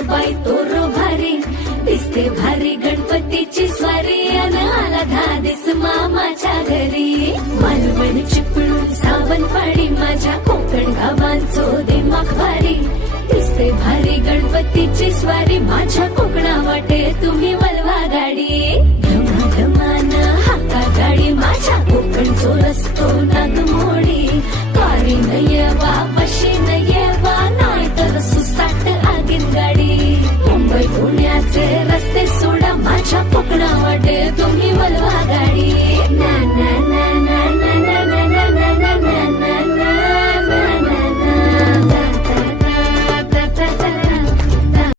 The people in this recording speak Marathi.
बाई तोर भारी दिसते भारी गणपतीची स्वारी अन आला धादिस मामाच्या घरी. मालवण चिपळूण सावनपाडी माझ्या कोकण गावांचो दिमाग भारी. दिसते भारी गणपतीची स्वारी माझ्या कोकणा वाटे तुम्ही वलवा गाडी. धमा धमान हाका गाडी माझ्या कोकणचो रस्तो नागमोड. 冬夜